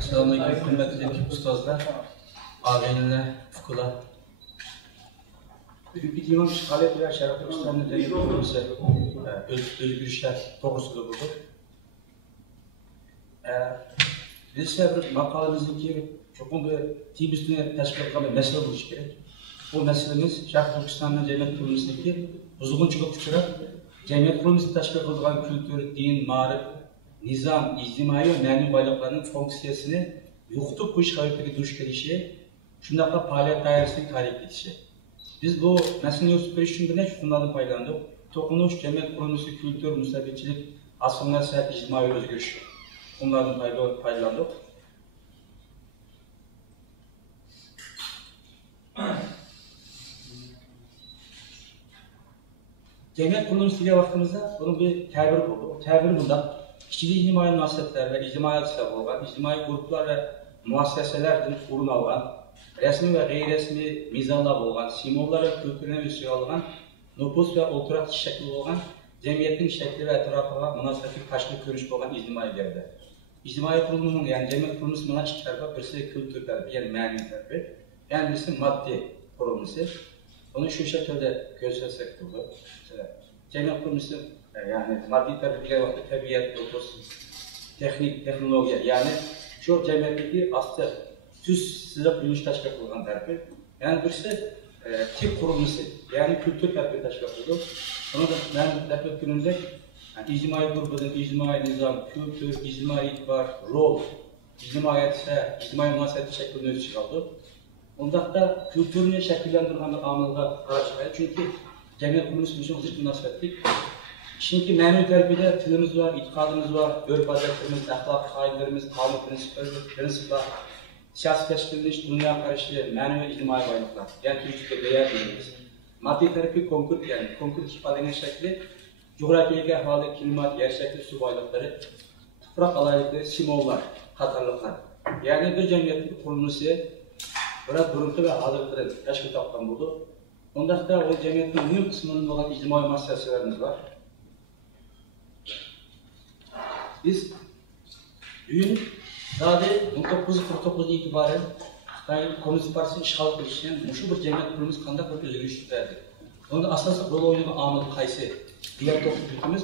Selamünaleyküm, hürmetli ustazlar, ağabeyinler, fukular. Bugünkü divan işgalet ve şerefli ustalarının deneyimlerimizi özgürüşler doğrusunda bulduk. Biz ise bir makalemizdeki çok bir tip üstüne teşkil edilen bir mesele buluş gerek. Bu meselemiz Şarkı Türkistan'ın cemiyet kurulmasındaki bozulgunçuluk uçurak cemiyet kurulmasını teşkil edilen kültür, din, marif, nizam, ictimai ve manevi bayraklarının fonksiyasını yoxutup bu iş hayatındaki duş gelişi, şundakla faaliyet dairesini tarif edişi. Biz bu meseleyi süpürüş için de şunlardan faydalandık. Topluluş, cemiyet kurulması, kültür, müsabitçilik, aslında seyahat, ictimai özgürlük. Bunlardan faydalandık. Cemiyet kurulmasıyla baktığımızda bunun bir təbiri oldu. O təbiri bunda kişilik ictimai münasibətlər və ictimai hadisə olan, ictimai gruplar və müəssisələrdən urun alan, rəsmi və qeyri-rəsmi mizanlar olan, simvollar və kültürünə üstü alınan, nüfus və oturaq şəkli olan, cəmiyyətin şəkli və ətrafına münasibətli taşlı görüş olan ictimai yerdə. İctimai kurulumunun, yani cemiyet kurulmasının iki tərəfi, birisi kültür tərəfi, yani məni tərəfi, yani birisi maddi kurulması. Onu şu şekilde göstersek burada. Cemiyet kurulması, yani maddi tərəfi digər vaxtda təbiyyət, nüfus, texnik, texnologiya, yani şu cemiyetteki aslında düz sızıp yürüyüş təşkil edilen tərəfi. Yani birisi tip kurulması, yani kültür tərəfi təşkil edilir. Onu da mən dəfət günümüzde ictimai grubunun, ictimai nizam, kültür, ictimai itibar, rol, ictimai hadisə, ictimai münasibət şəklini öz çıxardı. Onda da kültürünü şəkillendirən bir amilға qarşı çünki cəmiyyət kurulması üçün zıt münasibətlik. Şimdi mənevi tərəfində tilimiz var, itiqadımız var, örf-adətlərimiz, əxlaq qaydələrimiz, qanun prinsiplər, siyasi təşkilləş, dünya qarşı, mənevi ictimai baylıqlar, yəni Türkçədə dəyər deyiliriz. Maddi tərəfi konkret, yəni konkret ifadənin şəkli, coğrafiyik əhvalı, klimat, yer şəkli, su baylıqları, toprak alaylıqları, simvollar, xatarlıqlar. Yəni bir cəmiyyətin kurulması biraz duruntu və hazırlıqları təşkil tapdan buldu. Ondan da o cəmiyyətin mühüm qisminin olan ictimai müəssisələrimiz var. Biz bugün sadece 1949'da itibaren Xitay'ın Komünist Partisi'nin işgal edilişinden şu bir cemiyet kurulumuz kandak bir özgürlük verdi. Onun da asas rol oynayan amil kaysı diğer topluluklarımız.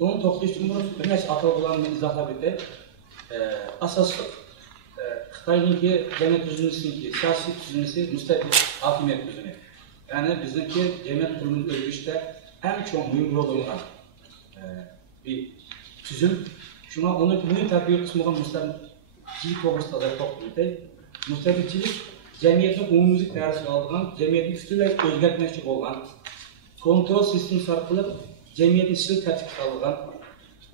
Onun topluluklarımız bir neyse atalılarını izahla birlikte asası Xitay'ın ki cemiyet düzülmesinin ki siyasi düzülmesi müstakil hakimiyet düzülmesi. Yani bizdeki cemiyet kurulumuz özgürlükte en çok mühim rol oynayan bir tüzüm. Şuna onun mühim təbii qismi olan müstəbitçilik toğrusunda da topluluqda. Müstəbitçilik, cəmiyyətin umumuzluq dərsi aldığan, cəmiyyətin üstünlə özgərtməşlik olan, kontrol sistemi sarqılıb, cəmiyyətin üstünlə tətbiq aldığan,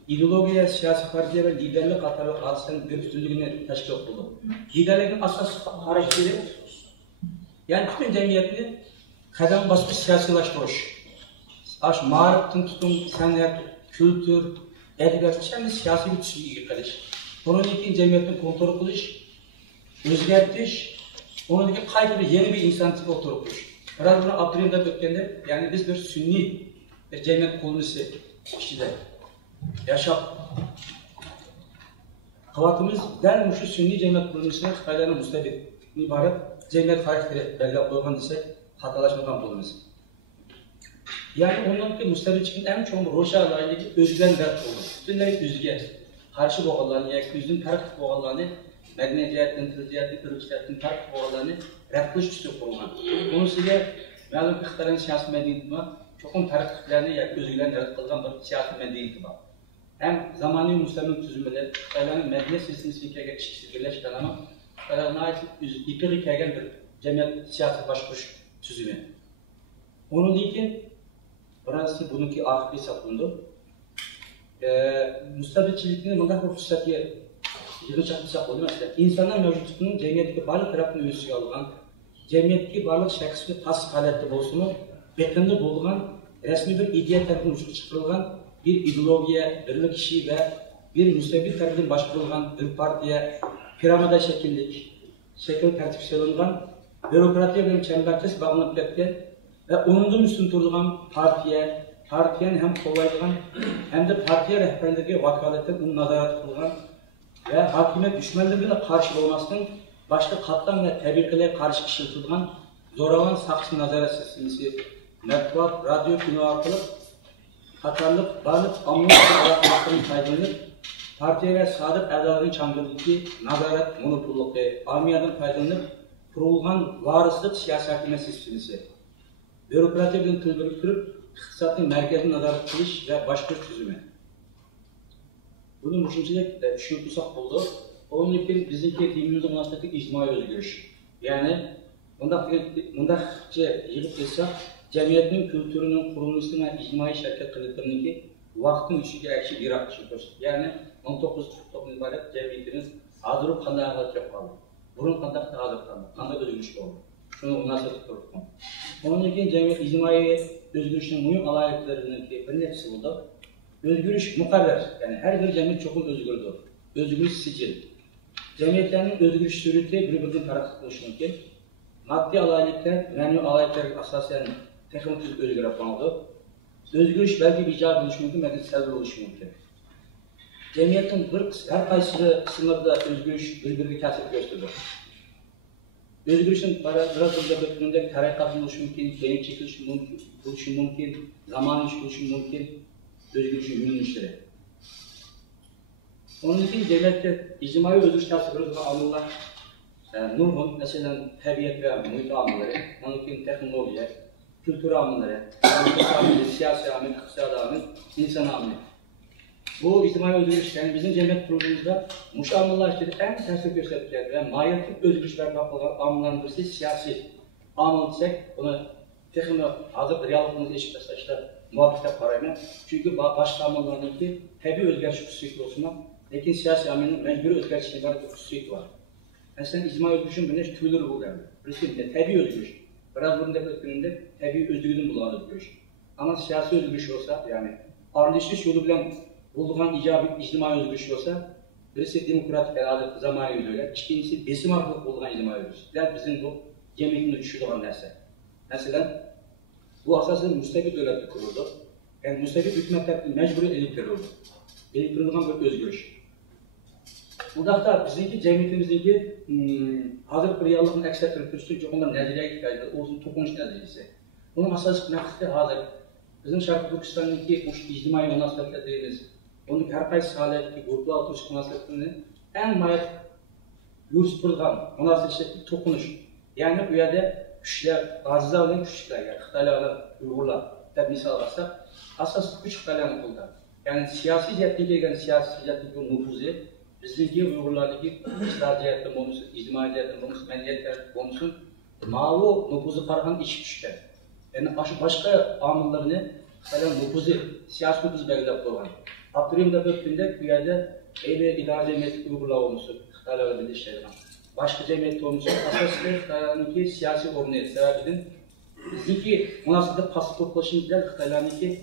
ideologiya, siyasi partiya və liderlik qatarlıq hadisənin bir üstünlüğünü təşkil oldu. Liderliğin asas xarakteri, yani bütün cəmiyyətini qədəm basmış siyasilaşdırış. Mariftin tutum, sənət, kültür, edebiyatçı siyasi bir tüzüğü qilish. Onun için cemiyetin kontrol qilish, o'zgartirish, onun için qayta bir yeni bir insan tipi oturup. Biraz bunu Abdurrahim'de ötkende, yani biz bir sünni bir cemiyet kurulması kişide yaşap. Kıvatımız der şu sünni cemiyet kurulmasına Xitayların müstebit ibaret cemiyet karakteri belli koygan desek hatalaşmadan bulunması. Yani onunki müstebitçiliğin en çok roşa alaylığı özgüven dert olur. Bütünleri özgür, karşı boğalarını, özün tarif boğalarını, medeniyetiyetin, tırciyetin, kırıkçiyetin tarif boğalarını rəqliş üstü kurulman. Onun size, məlum ki, Xitayların siyasi medeniyeti var, çoxun tarifliklerini, özgürlerini rəql qılgan bir siyasi medeniyeti var. Hem zamani müstəmin tüzümleri, Xitayların medeniyet sistemisi hikayəyə kişisi birləşdən ama, Xitayların ait ipir hikayəgən bir cemiyet siyasi başkuş tüzümü. Onun için, burası bununki ahir hesaplandı. Müstebitçilikini bundan bir fırsatı yığıncak hesapladı mesela. İnsanlar mevcutluğunun cemiyetteki varlık tarafını üstüge alınan, cemiyetteki varlık şəxsini tas halette bolsunu, bekinde bulunan, resmi bir ideya tarafından uçuk çıkarılan bir ideologiya, bir kişi ve bir müstebit tarafından başkurulgan bir partiye, piramida şekil tertip salıngan, bürokratiya ve çembersiz bağlanıp etken ve onun üstün turulan partiyenin hem kolaylıgan hem de partiye rehberliği vakaletten onun nazarat kılınan ve hakimiyet düşmanlarına karşı olmasının başka katlan ve tebrikle karşı işletildiğin zoravan saksı nazaret sistemisi, matbuat, radyo, kino arkalı Katarlık, varlık, amniyet ve alakalıkların faydalanıp, partiye ve sadık adaların çangırdıki nazaret, monopolluk ve armiyadan faydalanıp, kurulgan varıslık siyasetine sistemisi. Bürokrati bilen tüldürüp kırıp, iktisatın merkezine nazaret kılış ve başka çözümü. Bunu düşüncelik düşünüp tutsak buldu. Onun için bizimki dinimizde münasebetlik ictimai özgürlüş. Yani, bundakça yığıp desek, cemiyetin kültürünün kurulmasına ictimai şirket kılıklarındaki vaktin üçüge ekşi bir akışı gösterdi. Yani 1949 ibaret cemiyetimiz hazırlık kanday ağlat yapmalı. Burun kandak da hazırlandı. Kanday özgürlüş oldu. Şunu münasebet kurduk. Onun için cemiyet ictimai özgürlüşün mühim alaylıklarındaki bir nefsi buldu. Özgürlüş mukarrer. Yani her bir cemiyet çok özgürdür. Özgürlüş sicil. Cemiyetlerin özgürlüş sürütü birbirinden karakterleşir mümkün. Maddi alaylıklar, manevi alaylıklar asasen teknik özgür yapmalıdır. Özgürlüş belki bir icabı oluşu mümkün, belki selvi oluşu mümkün. Cemiyetin her kayısılı kısımlarda özgürlüş birbirine kasıp gösterir. Özgürlüşün biraz önce bölümünde harekatın oluşu mümkün, beyin çekilişi mümkün, zaman oluşu mümkün, özgürlüşün yönünüşleri. Onun için devlette ictimai özgürlüş tasarrufu alırlar. Nurgun, mesela tabiat ve muhit amilleri, onun için teknoloji, kültür amilleri, siyasi amil, iktisadi amil, insan amil. Bu ictimai özgürlüş, yani bizim cemiyet kurulumuzda muşamillar için en tesir gösterdikleri ve mahiyetlik özgürlüş vermek olan amillerin birisi siyasi amil desek, bunu hazır reallıkımızı eşitmezse işte muhabbete parayla. Çünkü başka amillerin ki tabi özgürlüş hususiyeti olsun, lakin siyasi amilin mecburi özgürlüş ibaret hususiyeti var. Mesela ictimai özgürlüşün birine tüyleri bu geldi. Birisi tabi özgürlüş. Biraz bunun defetlerinde tabi özgürlüğün bulan özgürlüş. Ama siyasi özgürlüş olsa, yani ardışış yolu bilen bulduğun icabı ictimai özgürlüş olsa, birisi demokratik herhalde zamanı öyle. İkincisi besim arkalık bulduğun ictimai özgürlüş. Yani bizim bu cemiyetin düşüşü olan derse. Mesela bu asasın müstabit devleti kuruldu. Yani müstabit hükümetler mecburi elit verildi. Elit verildiğinden bir özgürlüş. Burada da bizimki cemiyetimizdeki hazır bir reallıkın eksertleri türsüzce ondan nezireye ihtiyacı olsun tokunuş neziresi. Bunun asas nakıtı hazır. Bizim Şarkı Türkistan'daki ictimai münasebetler dediğimiz, onun her kayısı haletki gruplu altı münasebetlerinin en mayat yurtspırgan münasebetli tokunuş. Yani bu yerde güçler, azizler olan güçler, yani Xitaylar olan Uygurlar, tabi misal alırsak, asas güç Xitaylar'ın kulda. Yani siyasi cihetle gelgen siyasi cihetle nüfuzu, bizimki Uygurlardaki iktisadi cihetle olmuşsun, ictimai cihetle olmuşsun, medeniyetler olmuşsun, mavi nüfuzu karıkan iç güçler. Yani başka amillarını, Xitaylar'ın nüfuzu, siyasi nüfuzu belirlep koygan. Abdurrahim'de bölümünde bu yerde eyle idare cemiyeti Uygurlar olmuşsun, Xitaylar'la birleştirilgan. Başka cemiyette olmuşsun, asasında Xitaylar'ınki siyasi ornayet sebebinin bizimki münasebette pasaportlaşını bilen Xitaylar'ınki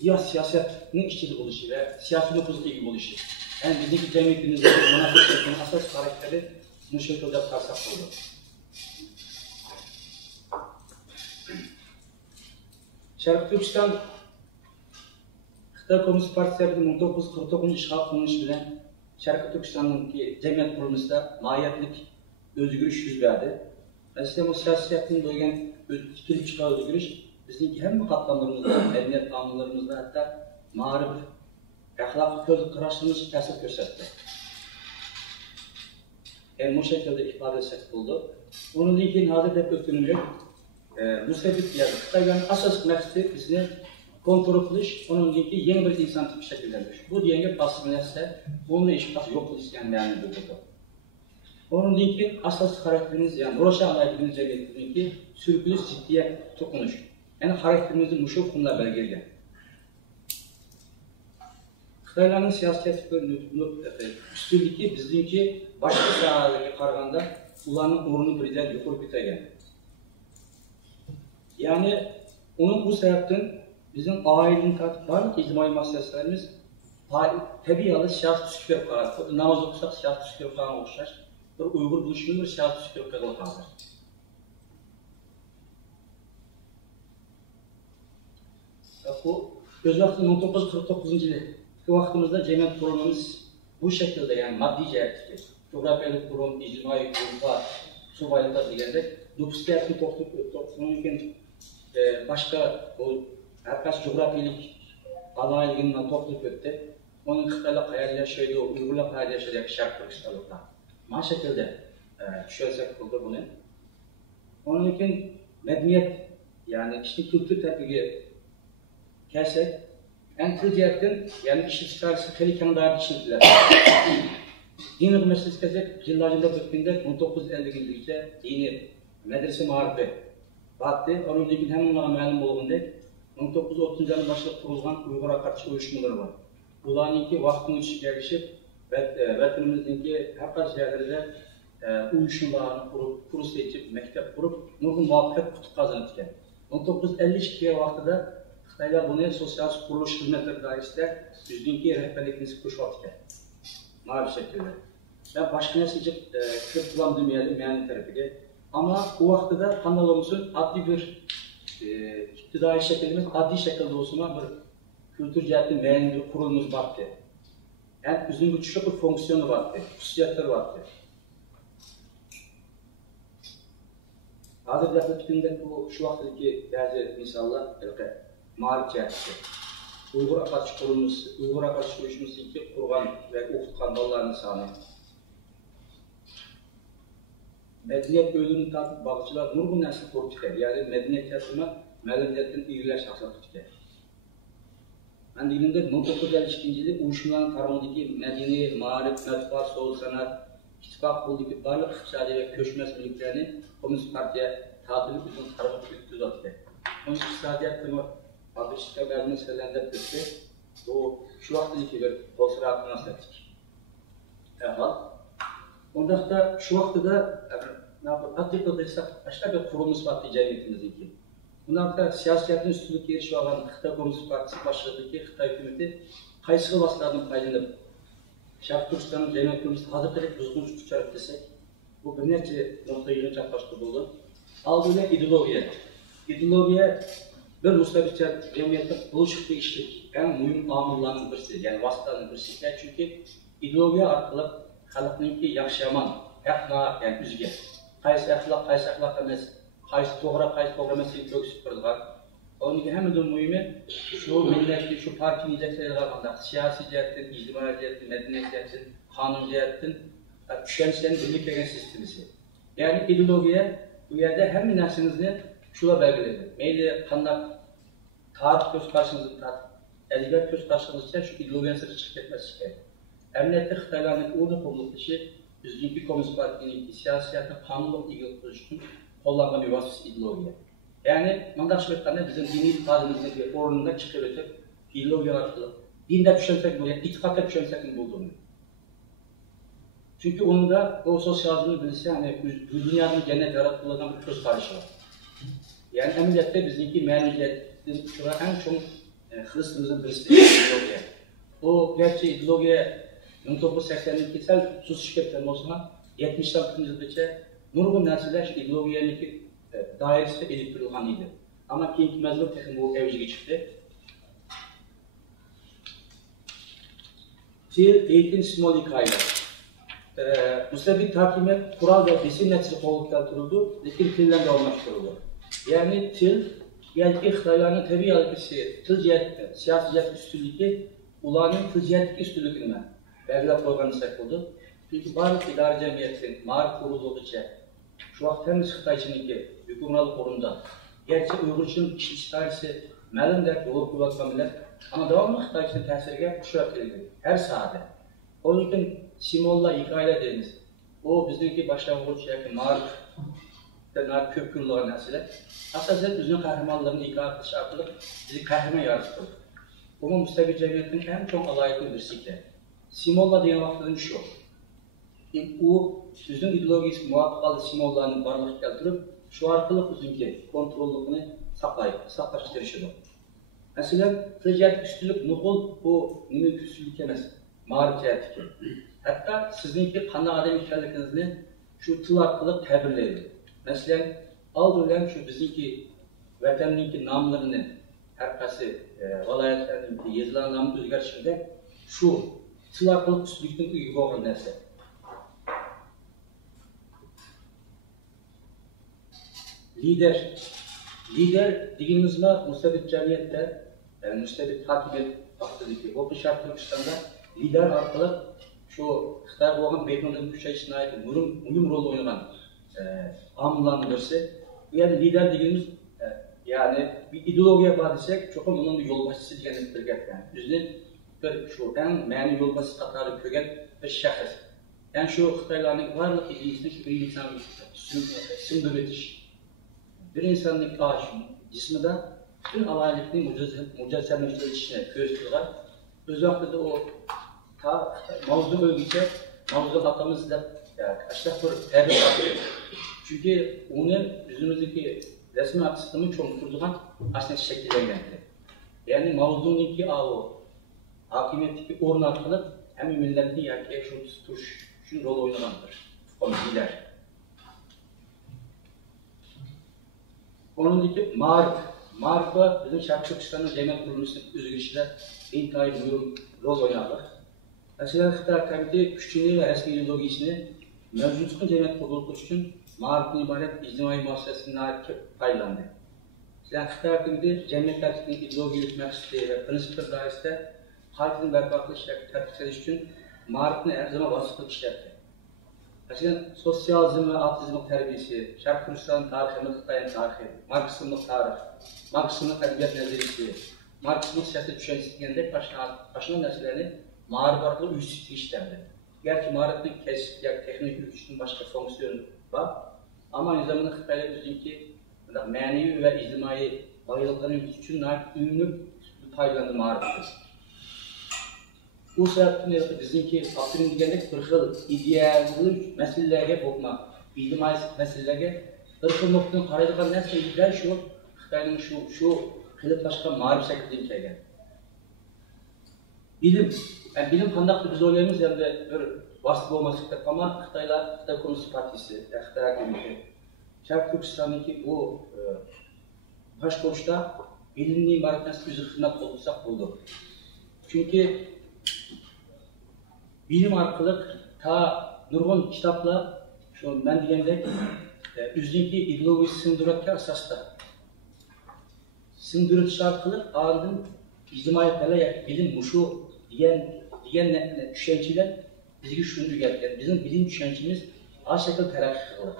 ya siyasetin işçilik oluşu ve siyasi nüfuzla ilgili oluşu. Yani bizimki cemiyetimizde münasebetinin asas karakteri bu şekilde karsak oldu. Şarkı Türkistan Xitay Komünist Partisi 1949 işgal konuşu bilen Şarkı Türkistan'ın cemiyet kurulmasında mahiyetlik özgürlüş yüz verdi. Mesela bu siyasetin doygan fikir çıkan özgürlüş bizimki hem bu katlamlarımızda, medeniyet kanunlarımızda hatta marif, ahlak göz kıraştırmış tesir gösterdi. Yani bu şekilde ifade etsek buldu. Onun için hazır hep ötünümlük müstebit bir yerde. Xitayların asas meksidi bizi kontrol kılış, onun için yeni bir insan tipi şekillenmiş. Bu diyenge basımı neyse, bununla işbaz yok isteyen beyanı buldu. Onun için asas karakteriniz, yani Roşa anlayışınız cemiyetindeki sürgülü ciddiyet dokunuş. Yani karakterimizin muşu kumla belgelgen. Xitayların siyaset üstünlüğü bizimki başka sahalardaki karganda ulanın uğrunu birden yukarı bitegen. Yani onun bu sebepten bizim ailenin katıklarının ictimai meseleslerimiz tabialı siyasi tüskür karar. Namaz okusak siyasi tüskür karar oluşar. Bir Uygur buluşunun bir siyasi tüskür karar kalır. Bu öz vakti 1949 yılı vaktimizde cemiyet kurulmamız bu şekilde yani maddi cihetki, coğrafyalık kurum, ictimai kurumlar, subaylıklar degende nüfus cihetini toplumun başka bu herkes coğrafyalık alaylıgından toplayıp öttü. Onun Xitayla qayerda yaşaydı, Uygurlar qayerda yaşayacak şart kırıştalıklar. Ma şekilde düşersek oldu bunu. Onun için medeniyet yani işte kültür tepkigi kelsek en tıl cihetten yani işin çıkarısı kelikanı daha işildiler. Dini meselesi kelsek yıllarında bittiğinde 1950'de dini medrese marifi battı. Onun için hem onlara malum olduğunda 1930 yılında başlayıp kurulan Uygur'a karşı uyuşmaları var. Bunlarınki vaktinin içi gelişip vatanımızdaki herkes yerlerde uyuşmalarını kurup, kuru seçip, mektep kurup, nurgun muvaffak kutup kazanırken. 1952 vaxtıda Xitaylar bunu sosyal kuruluş hizmetleri dairesinde düzgünki rehberlikimizi kuşatırken. Mavi şekilde. Ben başka nesicik köp bulam demeyelim yani tarafıydı. Ama o vaxtıda kanalımızın adli bir iktidai şeklimiz adli şekilde olsun bir kültür cihetinin müəyyən bir kurulumuz vardı. Yani üzün güçlü bir fonksiyonu vardı, hususiyetleri vardı. Hazır lafetinde bu şu vaxtdaki bazı misallar, mağlup cihətisi. Uygur'a karşı kurulmuş, Uygur'a karşı kurulmuş iki kurgan ve okutkan dallarının sahne. Medeniyet bölümünü takip bakıcılar nurgun nesli korup çıkar. Yani medeniyet yatırma, medeniyetin ilgiler şahsatı çıkar. Ben dilimde 1952 yılı uyuşmaların tarımındaki medeni, marif, matbuat, soğuk sanat, ittifak kuldaki barlık iqtisadi ve köşmez birliklerini Komünist Partiya tatilip uzun tarımı büyüttü zaten. Onun iqtisadiyatını Abdüşşik'e verdiği meselelerinde bitti. O şu vaxtdaki bir polsıratını nasıl ettik. Ondan da şu vaxtıda tatlık edilsek başka bir kurulmuş vakti cemiyetimizdeki. Bundan sonra siyasiyetin üstünlük yeri şu an Xitay Komünist Partisi başlarındaki Xitay hükümeti qaysı xiloslardan paylanıp Şarkı Türkistan'ın cemiyet kurulması hazır kadar buzgun tutarıp desek bu bir nece nokta yığın çaplaştırdı oldu. Aldığıyla ideolojiye. İdeolojiye bir müstabit cemiyette buluşuk bir işlik. En mühim amillarının birisi, yani vasıtaların birisi. Çünkü ideolojiye arkalık halkınınki yaşayaman, yakna, yani üzge. Qaysı ahlak emas, qaysı toğra emasligini köksüp kırılgan. Onun için hem de mühimi şu milletli, şu parti niyetleri kalmanda, siyasi cihetin, ictimai cihetin, medeniyet cihetin, kanun cihetin, düşençlerin birlik veren sistemisi. Yani ideolojiye bu yerde hem minasınızı şula belgiledi. Meyli kandak tarih göz karşınızı edebiyat göz karşınızı ise şu ideolojiye sırrı çıkıp etmesi şikayet. Emniyette Xitaylar'ın orada kuruluk dışı, düzgünki Komünist Parti'nin siyasiyatını kanunluk ilgili kuruluşun kullanma bir vasıfsız ideolojiye. Yani mandakçılıklarında bizim dini ifademizin bir oranında çıkartıp ideoloji arasında dinde düşünsek buraya, ittifakta düşünsek mi bulduğunu. Çünkü onun da o sosyalizmin bilgisi hani dünyanın cennet yaratıldığından bir köz karşı var. Yani emniyette bizimki menüciyetin şurada en çok Hristiyanımızın birisi ideolojiye. O gerçi ideolojiye 1982 sel sus şirketlerinin olsuna 70'ler yıldıkça nurgun nesiller ideolojiyendeki dairesi de ediptirilgan idi. Ama keyinki mezun tekrar bu evciliğe çıktı. Til, eğitim, simbolik hikayeler. Müstebit hakimiyet, kural ve besin neticesi kolluk keltirildi, lekin tilden de olmaştırıldı. Yani til, yani Xitaylarning tabiiy alakasi, til cihet, siyasi cihet üstünlüğü, ularning til cihetdagi üstünlüğünü belgilab qo'ygan desak bo'ldi. Chunki barliq idora jamiyatning ma'rif kurulug'icha şu vaqt hem Xitaychiniki hükümranlık orunda. Gerçi Uygurçunun işleyiş tarihisi ma'lum deb yo'l qo'yayotgan bilan, ama davomli Xitoychining ta'siriga uchrab kelgan her sohada. Onun için simollar, hikayeler dediğimiz, o bizdeki başlangıç yoki ma'rif ko'p kunlagan narsalar, asosan bizning qahramonlarni hikoya qilish orqali bizni qahramon yaratib bu müstabit cemiyetin en çok alaylıklı birisi ekan. Simollar degan vaqtda shu. U bizning ideologiyasi muvaffaqiyatli simollarni barliqqa keltirib, shu orqali bizning kontrollikni saqlash tirishadi. Masalan, tijorat üstünlük nuqul bu nima üstünlük emas, ma'rif jihatiki. Hatta sizningki qanday odam ekanligingizni shu til orqali ta'birlaydi. Masalan, oldindan shu bizningki vatanninki nomlarini har qaysi viloyatlarning yezlarning o'zgarishida shu til arqali üstünlükning ega bo'lgan narsa. Lider deganimizda mustabid jamiyatda, ya'ni mustabid hokimiyat vaqtidagi bu Sharq Turkistonda lider orqali shu Xitoy bo'lgan betondan kuchayishni muhim rol o'ynagan omillarni birisi. Bu yerda lider deganimiz yani bir ideologiya var desek, çok onun bir yol başçısı deganini bilgan. Bizni bir shu eng ma'ni yol başçısı qatori ko'rgan bir shaxs. Yani shu Xitoylarning barliq ideyasini shu bir insonga singdirib o'tish. Bir insonning jismida bütün alaylikning mujassamlashtirilishini ko'z qilgan. O'z vaqtida o ta mavzu o'lguncha mavzu atamiz deb ashta bir ta'rif qildi. Chunki uni o'zimizdagi resmi sistemi çoğunlukturduğun aslında şekillenmekte. Yani mavzununki o hakimiyetteki orun arkalık hem ümünlerini yargıya tutuş için rol oynanandır. Komisiler. Onundaki marifı bizim Şarkı Türkistan'ın cemiyet kurulmasının özgürlüğünde intihai mühim rol oynarlar. Mesela Xitay Hakimiyeti küçüğünü ve resmi ideolojisini mevcutluğun cemiyet kurulması için marifin ibaret ictimai muassesesinden paylandı. Yani Xitay Hakimiyeti cemiyetlerin ideolojik məqsədi ve prensipler dairesinde halkın bərpa qilish için marifini her zaman vasıflı işletti. Mesela sosyalizm ve atizmin terbiyesi, Şarkı Türkistan'ın tarihini, Xitay'ın tarihi, Marksizmlik tarih, Marksizmlik edebiyat nezariyeti, Marksizmlik siyaset düşüncesi degende başına nəsələrini marif arqılı üstü işlendi. Gerçi marifin kesip, teknik yürütüşünün başka fonksiyonu var. Ama aynı zamanda Xitay'da bizimki manevi ve ictimai bayılıkların için ünlü paylandı mariftir. Bu sebeple bizimki aktivin degendek bir xil idealli meselelerge bakmak, ictimai meselelerge bir xil noktadan qaraydigan narsa ideal şu Xitayning şu qilib başka marif şeklinde kelgan. Bilim qandaq biz o'ylaymiz endi bir vasıf olmasın ama Xitay Komünist Partisi, Xitay Hakimiyeti, Şarkı Türkistan'daki bu başkoğuşta bilimli ibaretten üzü hizmet olursak bulduk. Çünkü bilim arkalık ta nurgun kitapla şu ben diyemde üzündeki ideoloji sındırıklar asasda. Sındırık şarkılı ağırlığın ictimai bilim muşu diyen düşünceler bizge şunu geldi. Bizim bilim düşüncemiz az şekilde terakki kılır.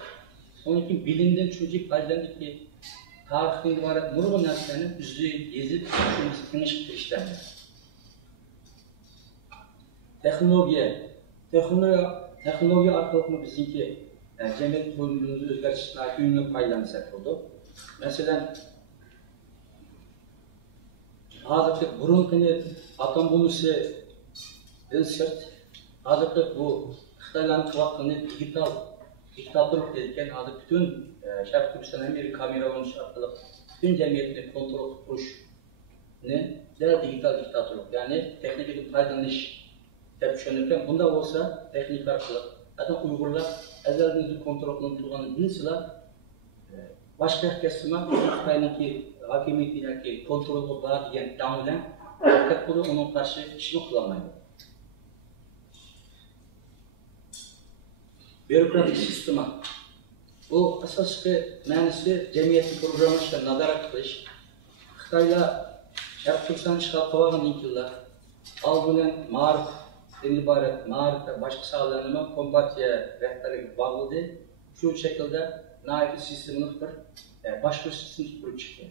Onun için bilimden çocuk faydalandık ki tarihten ibaret nurgun nesnenin üzü gezip düşünmesini işlemler. Teknoloji arkalık mı bizimki cemiyet bölümümüzü özgürleştirme ünlü paylanırsak oldu. Mesela hazırki burun atom bombası insert, hazırki bu Xitayların kıvaklığını diktatörlük dedikken hazır bütün Şarkı Türkistan Amerika kamera olmuş arkalık bütün cemiyetini kontrol kuruş ne dijital diktatörlük yani teknik faydalanış hep düşünürken bunda olsa teknik arkalık zaten Uygurlar ezelden kontrol kılıntıldığını bilseler başka kesime Xitay'daki hakimiyetindeki kontrolü var diyen damlayan fakat bunu onun karşı işini kullanmaydı. Bürokratik sistema. Bu asaslı mənisi cemiyetin programlaşkan nazarat kılış. Xitay'la Şarkı Türkistan'ın işgal kıvağın inkillar. Algılayan marif, ibaret marif ve başka sağlanma kompatiye rehberlik bağlıdır. Şu şekilde naiti sisteminin bir başka sistem kurup çıktı.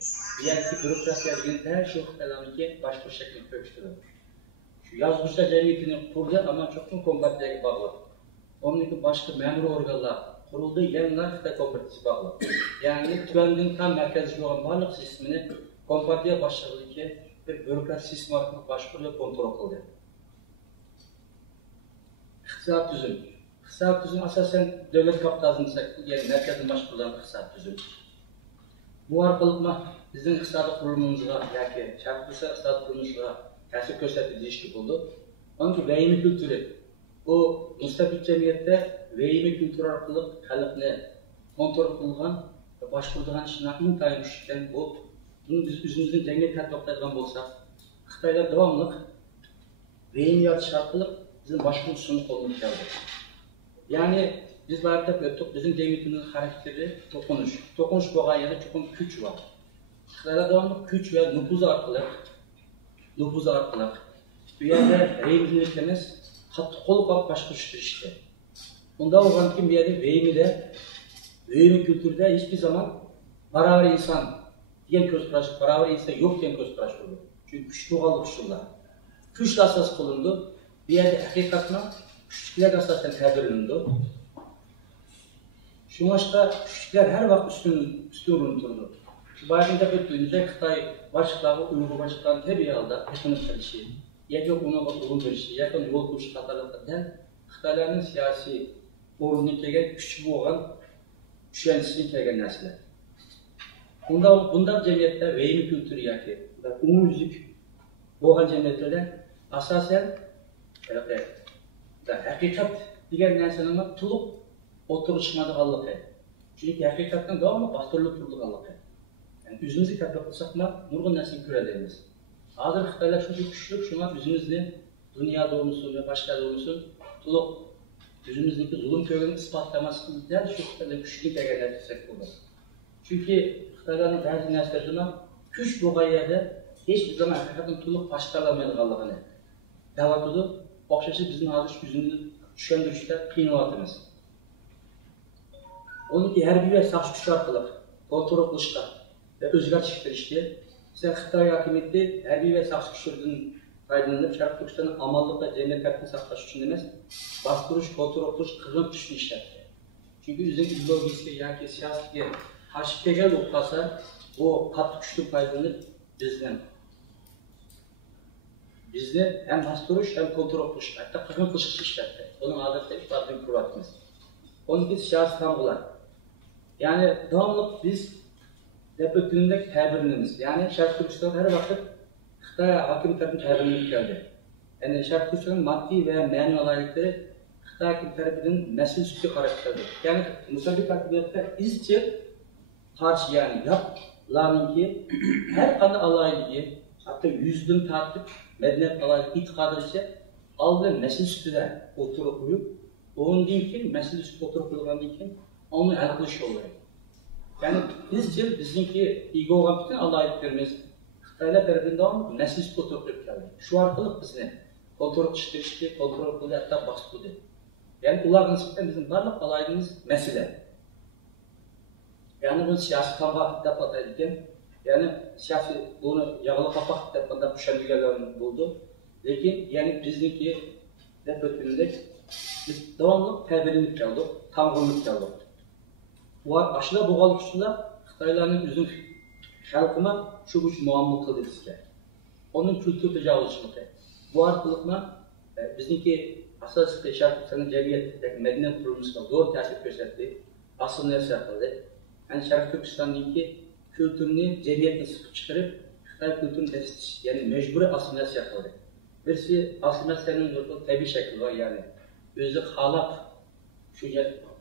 Diğer ki bürokrasiya dediğin her şey Xitay'daki başka şekilde köküştürülür. Şu yazmışlar cemiyetini kurdu ama çok mu kompatiyeye bağlı. Onun için başka memur organlar kuruldu, yanlar Xitay Kooperatif'i bağlı. Yani tüvenliğin tam merkezli olan varlık sistemini kompatiye başladı ki bir bürokrasi sistemi hakkında başvuruyor, kontrol kıldı. İktisat düzüm. İktisat düzüm asasen devlet kapitalizmi yani merkezin başvurulan iktisat düzüm. Bu arkalıkla bizim iktisadi kurulumumuzda, yani Şarkı iktisadi kurulumumuzda tesir gösterdiği işlik oldu. Onun için vehimi kültürü, bu müstabit cemiyette vehimi kültürü arkalık halkını kontrol kılgan ve başvurduğun işine intihai düşükten bu. Bunu biz üzümüzün cemiyet tatbikatlarından olsak, Xitaylar devamlı vehim yatış arkalık bizim başka usulünü kolunu geldi. Yani biz barda öttük, bizim cemiyetimizin karakteri dokunuş. Dokunuş boğan yerde çok güç var. Xitayda devamlı güç ve nüfuz arkalık. Bu yerde reyimciliklerimiz katı kol kalıp başka işte. Bunda olan kim bir yerde veyimi kültürde hiçbir zaman beraber insan diyen göz kıraşı, beraber insan yok diyen göz kıraşı olur. Çünkü güç doğal usullar. Güçle asas kılındı. Bir yerde hakikatına güçlükler asasen tedirgindi. Şu başta güçlükler her vakit üstün unuturdu. Bazen de öttüğünüzde Xitay başlıkları, Uygur başlıklarını tabi aldı, ekonomik karışı, yakın ona ulun karışı, yakın yol kuruşu katarlıklardan Xitayların siyasi orunun kelgen güçlü olan güçlencisini kelgen nesiller. Bunda cemiyette veyimi kültürü yaki, umum yüzük boğan cemiyetlerden asasen hakikat diğer nesillerin tulup oturuşmadı Allah'a. Çünkü hakikatten devamlı bastırılıp durduk Allah'a. Yani yüzümüzü tepki kılsak mı, nurgun nesini görebiliriz. Hazır Xitaylar şu güçlük, şuna yüzümüzü dünya doğrusu ve başka doğrusu tulup yüzümüzdeki zulüm köylünün ispatlaması der, şu Xitaylar güçlük egeler etsek olur. Çünkü Xitayların bazı neslerine güç bu yerde hiçbir zaman hakikaten tulup başkalarmaydı Allah'a. Davatıdı, okşaşı bizim hazır yüzümüzü düşündürüşte kıyınavatımız. Onun ki her bir sağ güç arkalık, kontrol kılışta ve özgür çiftleşti. Sen Xitay hakimiyeti her bir sağ güçlerden faydalanıp Şarkı Türkistan'ın amallık ve cemiyet hakkını saklaş için demez, bastırış, kontrol kılış, kırılıp düştü işlerdi. Çünkü bizim ideolojisi yani siyasetiye karşı tegel olmasa o katı güçlü faydalanıp bizde hem bastırış hem kontrol kılış, hatta kırılıp kılış işlerdi. Onun adetleri ifadını kuratımız. Onun için siyasi tanrılar. Yani devamlı biz hep ötününde tebirinimiz. Yani Şarkı Türkistan her vakit Xitay hakim tarafından tebirinlik geldi. Yani Şarkı Türkistan'ın maddi ve manevi alaylıkları Xitay hakim tarafından nesil sütü karakterdir. Yani Musabik hakimiyette izci karşı yani yapılanın ki her kanı alaylığı hatta yüzden tartıp medeniyet alaylığı itikadır ise aldığı nesil sütüde oturup uyup onun din ki mesil sütü oturup uyulan din ki onu el kılış yolları. Yani bizimki iyi olan bütün alaylıklarımız Xitaylar tarafından nesil sütü oturup geldi. Şu arkalık bizni kontrol kıştırıştı, kontrol kıldı hatta bastırdı. Yani bunlar nispeten bizim varlık alaylığımız mesele. Yani bunu siyasi kavga depat edilken, yani siyasi bunu yağlı kapak depanda düşendiğlerini buldu. Lakin yani bizimki depat biz devamlı tebirinlik geldik, tanrılık geldik. Bu aşıda boğalı güçlüler Xitayların üzüm halkına şu güç muamma kıldı bizge. Onun kültür tecavüzçülüğü. Bu arkalıkla bizimki asas Şarkı cemiyetteki medeniyet kurulmasına zor tesir gösterdi. Asıl neresi yapıldı? Yani Şarkı Türkistan'daki kültürünü cemiyetle sıkıp çıkarıp Xitay kültürünü test, yani mecburi asıl neresi yapıldı. Birisi asıl meselenin yolu tabi şekli var yani. Özlük halak şu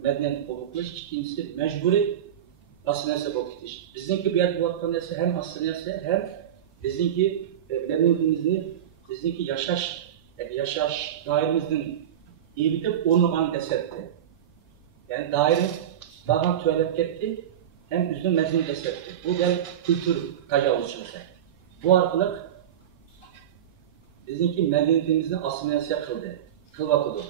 medeniyet kovukluş, ikincisi mecburi asıl neresi kovukluş. Bizimki bir yer bu vakti neresi hem asıl neresi hem bizimki medeniyetimizin, bizimki yaşaş dairemizin iyi bitip onu bana desetti. Yani daire daha tuvalet gitti, hem üzüm mezun desetti. Bu da kültür tecavüzçülüğü. Bu arkalık bizimki medeniyetimizin asimilasiya kılvatıdır.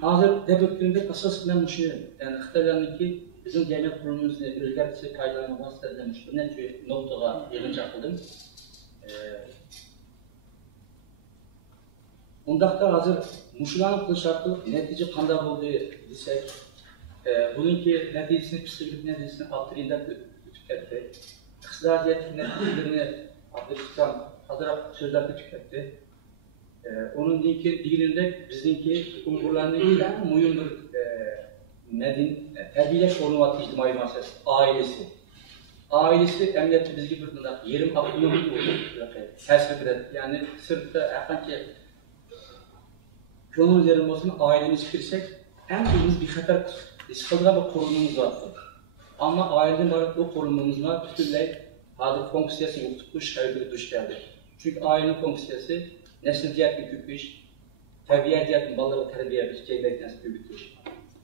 Hazır debütlerinde asas ben düşünüyorum. Yani Xitaylar'daki bizim cemiyet kurulumuzun özgürlüğü kaydalarına bahsedilmiş. Bu ne noktaya yığınca yapıldım. Bundakta hazır muşulanıp kılışartılıp netice kanda olduğu desek, bununki neticesini, psikolojik neticesini Abdülhamid'den tüketti. Kısrariyet neticelerini Abdülhamid'den hazır sözler tüketti. Onun dilinde bizimki Uygurlar'ın muyumdur terbiyeş olmalı ictimai meselesi, ailesi emniyeti bizgi bir bunda yerim aklıyor mu tespit eder. Yani sırf da erkenki yolun üzerinde olsun ailemiz girsek en büyük bir haber sıkıldığa bir korunmamız vardır. Ama aileden bari o korunmamızla bütünley adı fonksiyası yoktur, bu şaibeli duş geldi. Çünkü ailenin fonksiyası nesil cihetini köpüş, təbiət cihetini balları tərbiyə ediş, cəmiyyət nəsil köpütür.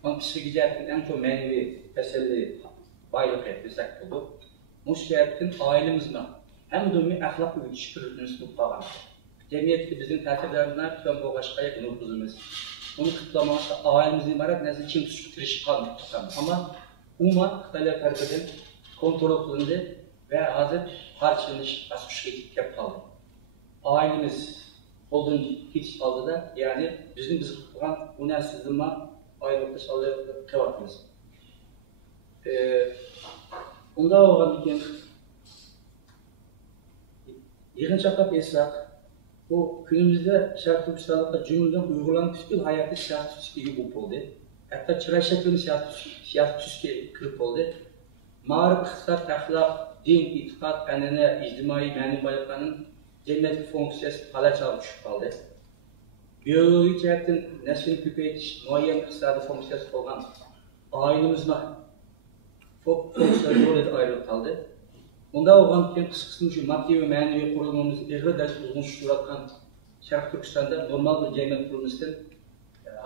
Ama psixik cihetinin en çok manevi, təsəlli, baylık desək olur. Bu cihetin ailemizle hem dönümü əxlaq ve şükürlüğünü tutmağın. Cəmiyyətdə bizim təsirlərindən tüm bu başqa nüfuzumuz. Bunu kutlamakta ailemizin ibaret nesil kim tutuşu kalmak. Ama umma Xitaylar tərəfindən kontrol edildi ve hazır harçlanış asmışlık yapıldı. Ailemiz olduğunu hiç aldı da yani bizim kuran bu nesizlime ayrılıkta sağlayarak kıvartımız. Onda olan bir yığın çapap esrak bu günümüzde Şarkı Türkistan'da cümleden uygulanan bütün hayatı siyasi tüsküye bu oldu. Hatta çıraç şeklinde siyasi tüsküye kırıp oldu. Mağrib, iktisat, ahlak, din, itikat, enene, ictimai, mənim baylıqlarının cəmiyyətli fonksiyası palaçalı düşüb qaldı. Biyoloji cəhətdən nəslini köpəyitiş, müəyyən iqtisadi fonksiyası olan ailemizlə fonksiyası orada ayrılıb qaldı. Bunda olan qısqısının üçün maddi və mənəvi qurulmamız eğri dərsi uzunlaşdırılan Şərq Türkistan'da normal bir cəmiyyət qurulmasından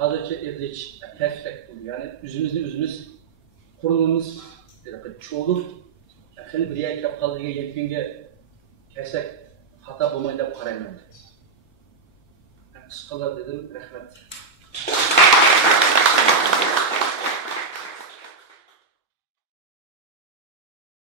hazırca evlilik təfsirək olur. Yani üzümüz qurulmamız çoğulur, xeyli bir yer kap qaldığı yetkinge kəsək hata bulmayı da qaraymadı. Qısqalar dedim, rəhmət.